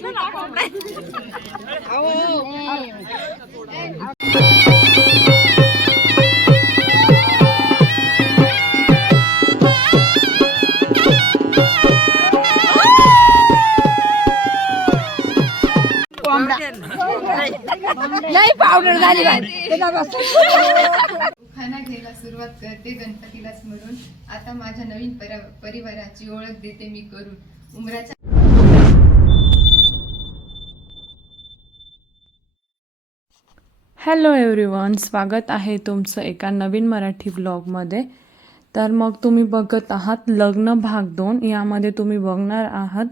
नाही पावडर झाली खाना घ्यायला सुरुवात करते गणपतीला स्मरून. आता माझ्या नवीन परिवाराची ओळख देते मी करून. उमराच्या हॅलो एव्हरीवन, स्वागत आहे तुमचं एका नवीन मराठी व्लॉगमध्ये. तर मग तुम्ही बघत आहात लग्न भाग 2. यामध्ये तुम्ही बघणार आहात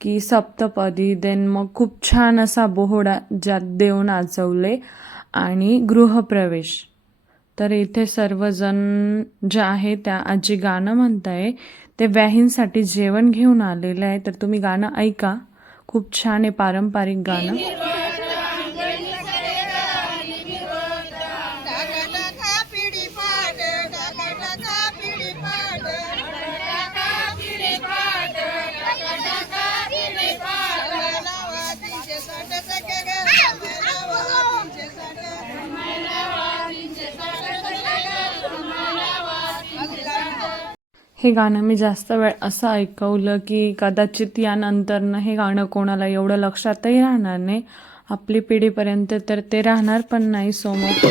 की सप्तपदी, देन मग खूप छान असा बोहडा ज्यात देव नाचवले आणि गृहप्रवेश. तर इथे सर्वजण ज्या आहे त्या आजी गाणं म्हणताय, ते व्याहींसाठी जेवण घेऊन आलेलं आहे. तर तुम्ही गाणं ऐका, खूप छान आहे पारंपरिक गाणं. हे गाणं मी जास्त वेळ असं ऐकवलं की कदाचित यानंतरनं हे गाणं कोणाला एवढं लक्षातही राहणार नाही. आपली पिढीपर्यंत तर ते राहणार पण नाही. सो मग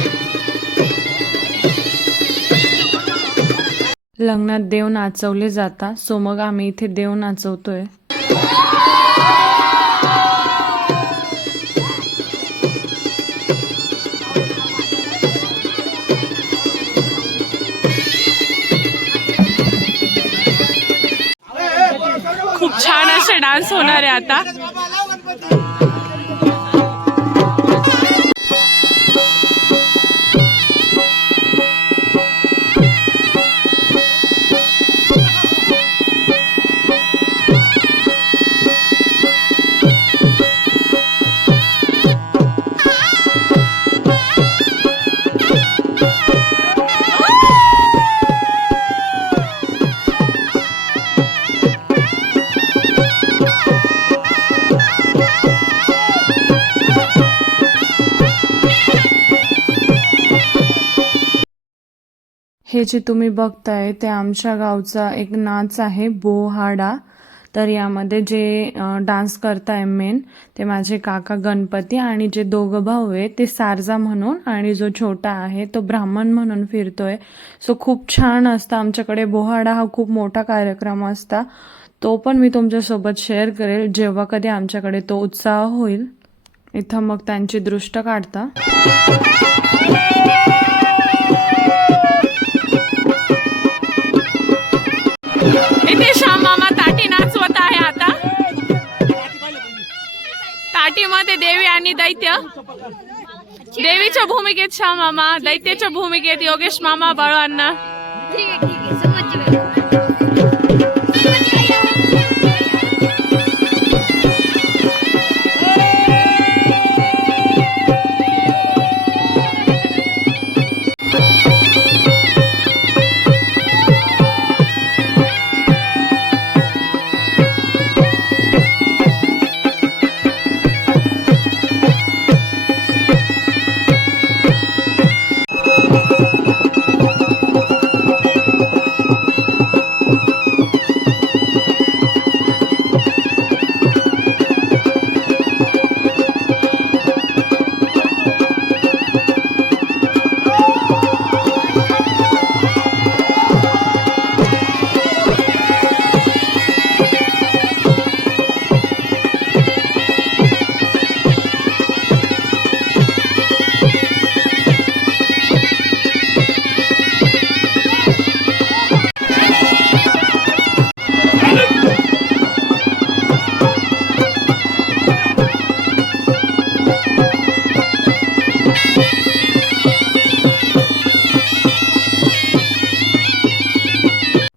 लग्नात देव नाचवले जातात. सो मग आम्ही इथे देव नाचवतोय. खूप छान असे डान्स होणार आहे आता. हे जे तुम्ही बघताय ते आमच्या गावचा एक नाच आहे, बोहाडा. तर यामध्ये जे डान्स करताय मेन ते माझे काका गणपती, आणि जे दोघं भाऊ आहे ते सारजा म्हणून, आणि जो छोटा आहे तो ब्राह्मण म्हणून फिरतोय. सो खूप छान असतं आमच्याकडे. बोहाडा हा खूप मोठा कार्यक्रम असता. तो पण मी तुमच्यासोबत शेअर करेल जेव्हा कधी आमच्याकडे तो उत्साह होईल. इथं मग त्यांची दृष्ट काढता. इथे श्याम मामा ताटी नाचवत आहे आता. ताटीमध्ये देवी आणि दैत्य. देवीच्या भूमिकेत श्याम मामा, दैत्याच्या भूमिकेत योगेश मामा बाळांना.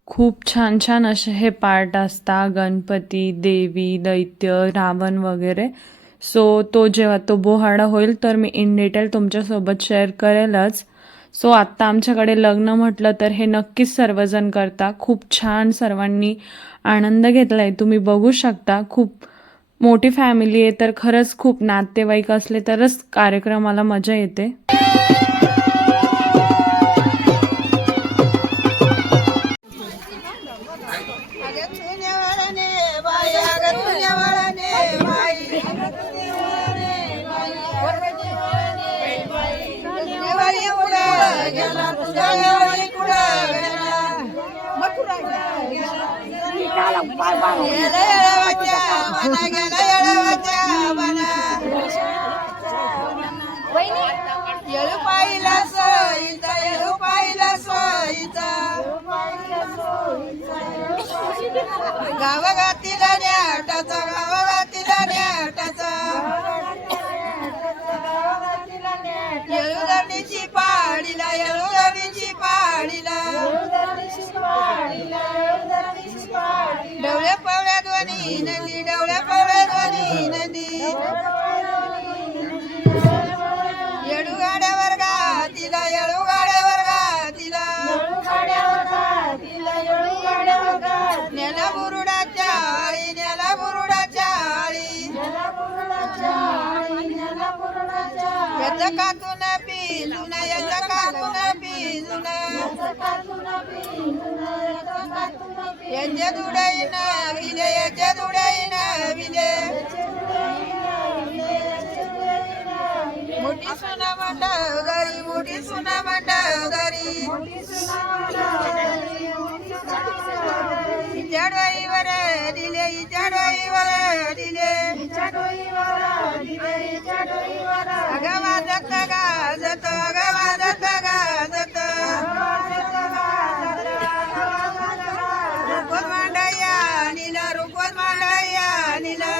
खूप छान छान असे हे पार्ट असतात. गणपती, देवी, दैत्य, रावण वगैरे. सो तो जेव्हा तो बोहाडा होईल तर मी इन डिटेल तुमच्यासोबत शेअर करेलच. सो आत्ता आमच्याकडे लग्न म्हटलं तर हे नक्कीच सर्वजण करता. खूप छान सर्वांनी आनंद घेतलाय, तुम्ही बघू शकता. खूप मोठी फॅमिली आहे तर खरंच खूप नातेवाईक असले तरच कार्यक्रमाला मजा येते. गावागातीला न्याटाचा गावागातीला न्याटाचा येळूदरणीची पाडीला येळूदरणीची पाडीला डवळे पवळे ध्वनी नंदी डवळे पवळे ध्वनी नंदी येळूगाड्या वर्गातीला येळूगाड्या वर्गातीला नेला बुरुडाच्या आळी नेला बुरुडाच्या आळी याचा कातून पिजून याचा कातून पिजून याच्या दुडाईन विले याच्या दुडाईन विले मोठी सुना मंडळ घरी मोठी सुना मंडळ घरी हिच्या डोईवर दिले हिच्या डोईवर दिले अगं वाजत गाजत अगं वाजत गाजत रुकोत मांडया नीला रुकोत मांडया नीला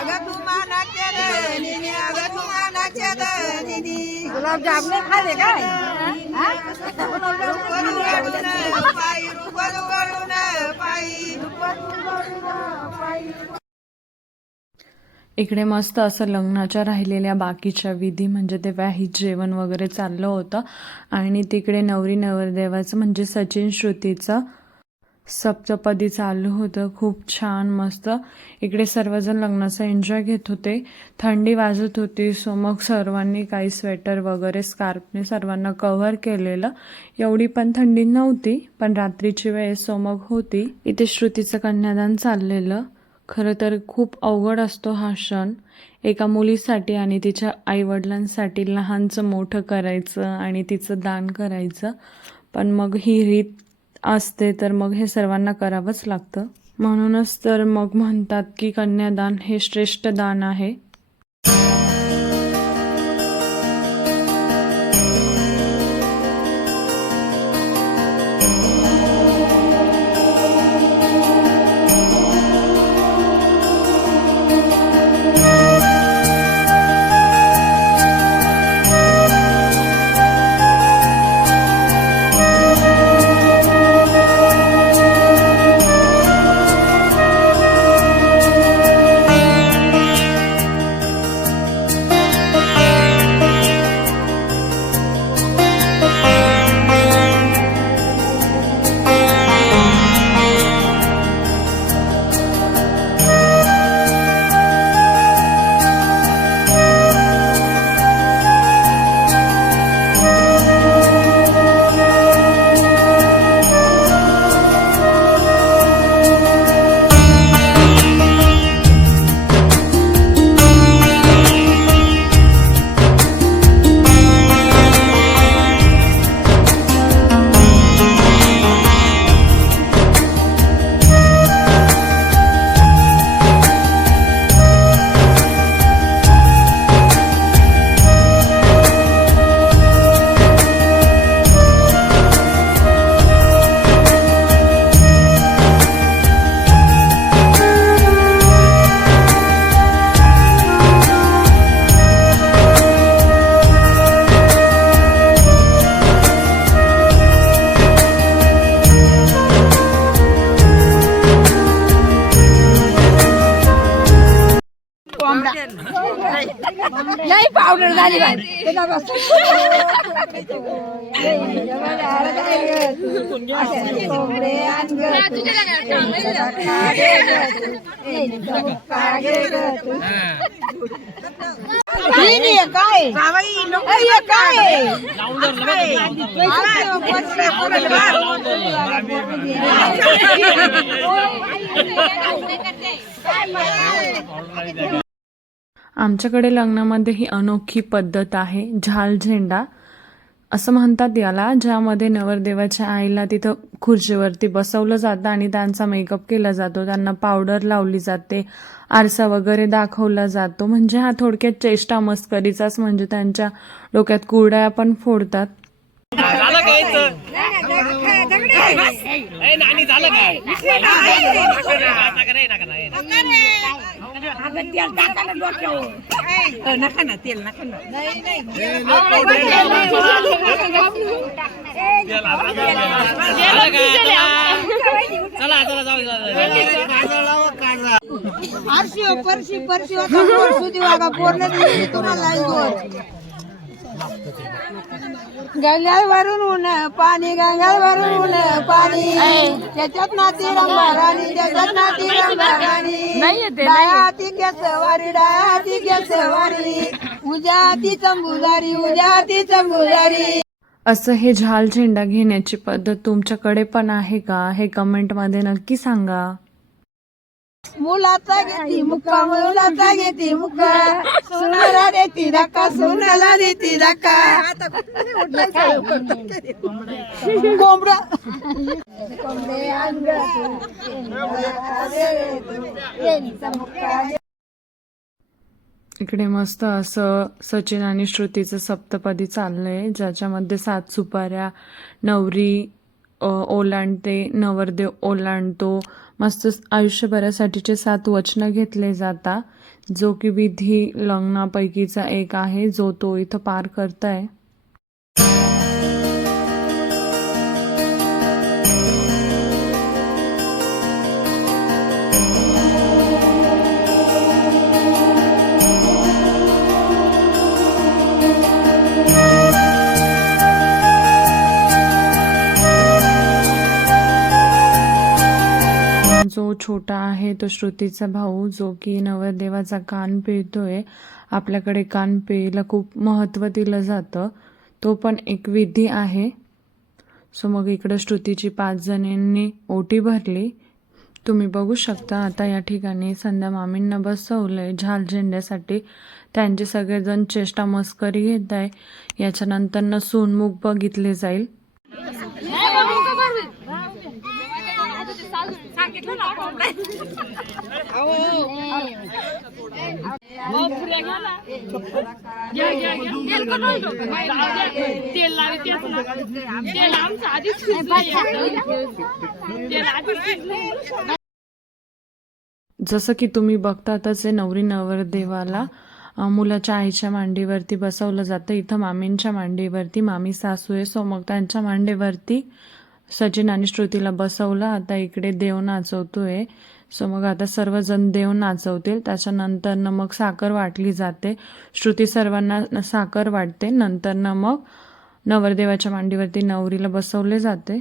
अगं तू मानाच्या दनिनी अगं तू मानाच्या दनिनी गुलाबजामुन खाले काय इकडे मस्त असं लग्नाच्या राहिलेल्या बाकीच्या विधी म्हणजे ते विवाहित जेवण वगैरे चाललं होतं आणि तिकडे नवरी नवरदेवाचं म्हणजे सचिन श्रुतीचं सप्तपदी चालू होतं. खूप छान मस्त इकडे सर्वजण लग्नाचा एन्जॉय घेत होते. थंडी वाजत होती सो मग सर्वांनी काही स्वेटर वगैरे स्कार्फने सर्वांना कव्हर केलेलं. एवढी पण थंडी नव्हती पण रात्रीची वेळ सो मग होती. इथे श्रुतीचं कन्यादान चाललेलं. खरं तर खूप अवघड असतो हा क्षण एका मुलीसाठी आणि तिच्या आईवडिलांसाठी लहानचं मोठं करायचं आणि तिचं दान करायचं. पण मग ही रीत असते तर मग हे सर्वांना करावंच लागतं. म्हणूनच तर मग म्हणतात की कन्यादान हे श्रेष्ठ दान आहे. लई पावडर झाली बाई काय आमच्याकडे लग्नामध्ये ही अनोखी पद्धत आहे झाल झेंडा असं म्हणतात याला, ज्यामध्ये नवरदेवाच्या आईला तिथं खुर्चीवरती बसवलं जातं आणि त्यांचा मेकअप केला जातो, त्यांना पावडर लावली जाते, आरसा वगैरे दाखवला जातो. म्हणजे हा थोडक्यात चेष्टा मस्करीचाच, म्हणजे त्यांच्या डोक्यात कुरड्या पण फोडतात. परशी परशी होता पूर्ण गंगावरून ऊन पाणी गंगावरून ऊन पाणी त्याच्यात नाती रंगाराणी त्याच्यात नाती रंगाराणी डायाती केसवारी डायाती केसवारी उजाती चंबुदारी उजाती चंबुदारी. असं हे झाल झेंडा घेण्याची पद्धत तुमच्याकडे पण आहे का हे कमेंटमध्ये नक्की सांगा. मुलाचा घेती मुक्का मुलाचा घेती मुक्का सुनाला देती धक्का सुनाला देती धक्का कोंबडा इकडे मस्त असं सचिन आणि श्रुतीचं सप्तपदी चाललंय, ज्याच्यामध्ये 7 सुपाऱ्या नवरी ओलांडते, नवरदेव ओलांडतो. मस्त आयुष्यभरासाठीचे 7 वचनं घेतले जातात, जो की विधी लग्नापैकीचा एक आहे, जो तो इथं पार करताय. जो छोटा आहे तो श्रुतीचा भाऊ, जो की नवरदेवाचा कान पिळतोय. आपल्याकडे कान पिळीला खूप महत्त्व दिलं जातं, तो पण एक विधी आहे. सो मग इकडं श्रुतीची 5 जणींनी ओटी भरली. तुम्ही बघू शकता आता या ठिकाणी संध्या मामींना बसवलंय झाल झेंड्यासाठी. त्यांचे सगळेजण चेष्टा मस्करी घेत आहे. याच्यानंतर सूनमुख बघितले जाईल. जसं की तुम्ही बघतातच नवरी नवरदेवाला मुलाच्या आईच्या मांडीवरती बसवलं जातं. इथं मामींच्या मांडीवरती मामी सासू आहे, सो मग त्यांच्या मांडीवरती सचिन आणि श्रुतीला बसवलं. आता इकडे देव नाचवतोय. सो मग आता सर्वजण देव नाचवतील. त्याच्यानंतर मग साखर वाटली जाते. श्रुती सर्वांना साखर वाटते. नंतर मग नवरदेवाच्या मांडीवरती नवरीला बसवले जाते.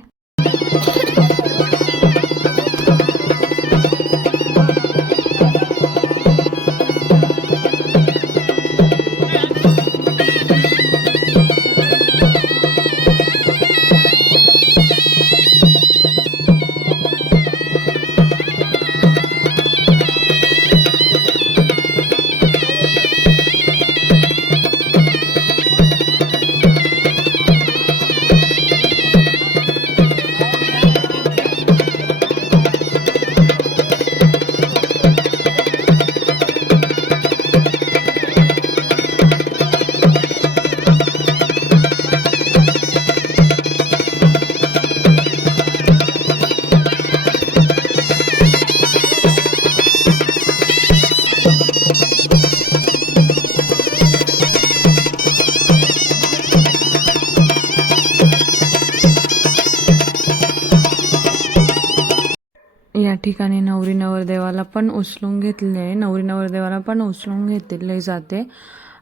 या ठिकाणी नवरी नवरदेवाला पण उचलून घेतले, नवरी नवरदेवाला पण उचलून घेतले जाते.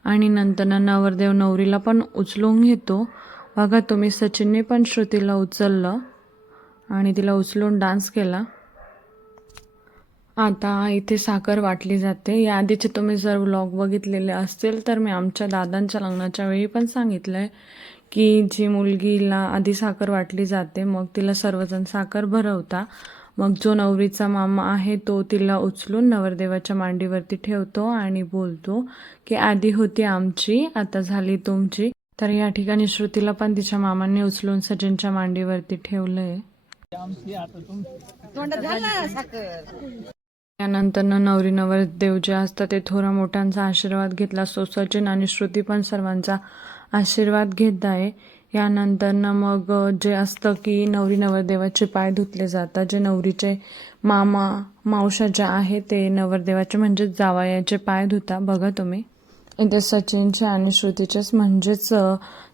आणि नंतर नवरदेव नवरीला पण उचलून घेतो. बघा तुम्ही, सचिनने पण श्रुतीला उचललं आणि तिला उचलून डान्स केला. आता इथे साखर वाटली जाते. याआधीचे तुम्ही जर व्लॉग बघितलेले असतील तर मी आमच्या दादांच्या लग्नाच्या वेळी पण सांगितलं आहे की जी मुलगीला आधी साखर वाटली जाते, मग तिला सर्वजण साखर भरवता. मग जो नवरीचा मामा आहे तो तिला उचलून नवरदेवाच्या मांडीवरती ठेवतो आणि बोलतो की आधी होती आमची, आता झाली तुमची. तर या ठिकाणी श्रुतीला पण तिच्या मामांनी उचलून सचिनच्या मांडीवरती ठेवलंय. त्यानंतर नवरी नवरदेव जे असतात ते थोरा मोठ्यांचा आशीर्वाद घेतला. सो सचिन आणि श्रुती पण सर्वांचा आशीर्वाद घेत आहे. यानंतर मग जे असतं की नवरी नवरदेवाचे पाय धुतले जातात. जे नवरीचे मामा मावशा ज्या आहेत ते नवरदेवाचे म्हणजेच जावयाचे पाय धुता. बघा तुम्ही इथे सचिनचे आणि श्रुतीचेच म्हणजेच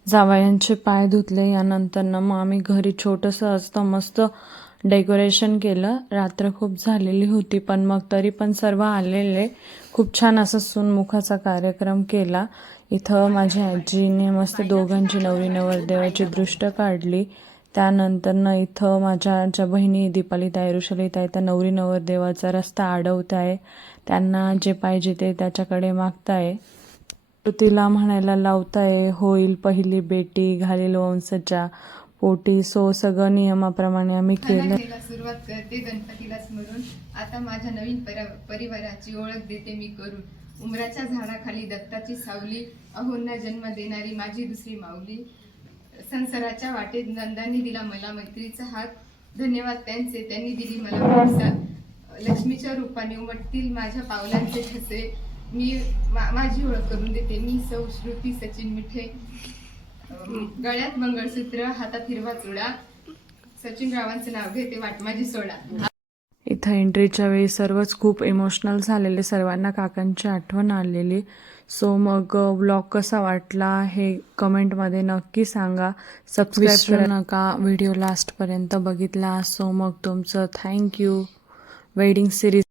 जावयांचे पाय धुतले. यानंतर मग आम्ही घरी छोटंसं असतं मस्त डेकोरेशन केलं. रात्र खूप झालेली होती पण मग तरी पण सर्व आलेले खूप छान असा सुनमुखाचा कार्यक्रम केला. इथं माझ्या आजीने मस्त दोघांची नवरी नवरदेवाची दृष्ट काढली. त्यानंतर इथं माझ्या ज्या बहिणी दीपाली ताई, ऋषाली ताई त्या नवरी नवरदेवाचा रस्ता अडवत आहे. त्यांना जे पाहिजे ते त्याच्याकडे मागताय. तिला म्हणायला लावताय होईल पहिली बेटी, घालील वंशाच्या पोटी. सो सगळं नियमाप्रमाणे आम्ही केलं. सुरुवात करते गणपतीला स्मरून. आता माझ्या नवीन परिवाराची ओळख देते मी करून. उमराच्या झाडाखाली दत्ताची सावली, अहोंना जन्म देणारी माझी दुसरी माऊली. संसाराच्या वाटेत नंदांनी दिला मला मैत्रीचा हात. धन्यवाद त्यांचे, त्यांनी दिली मला प्रसाद. लक्ष्मीच्या रूपाने उमटतील माझ्या पावलांचे ठसे. मी माझी ओळख करून देते, मी सौ श्रुती सचिन मिठे. गळ्यात मंगळसूत्र, हातात हिरवा चुडा. सचिन रावांचं नाव घेते, वाट माझी सोडा. इथं एंट्रीच्या वेळी सर्वच खूप इमोशनल झालेले. सर्वांना काकांची आठवण आलेली. सो मग व्लॉग कसा वाटला हे कमेंटमध्ये नक्की सांगा. सबस्क्राईब करू नका व्हिडिओ लास्टपर्यंत बघितला. सो मग तुमचं थँक्यू. Wedding series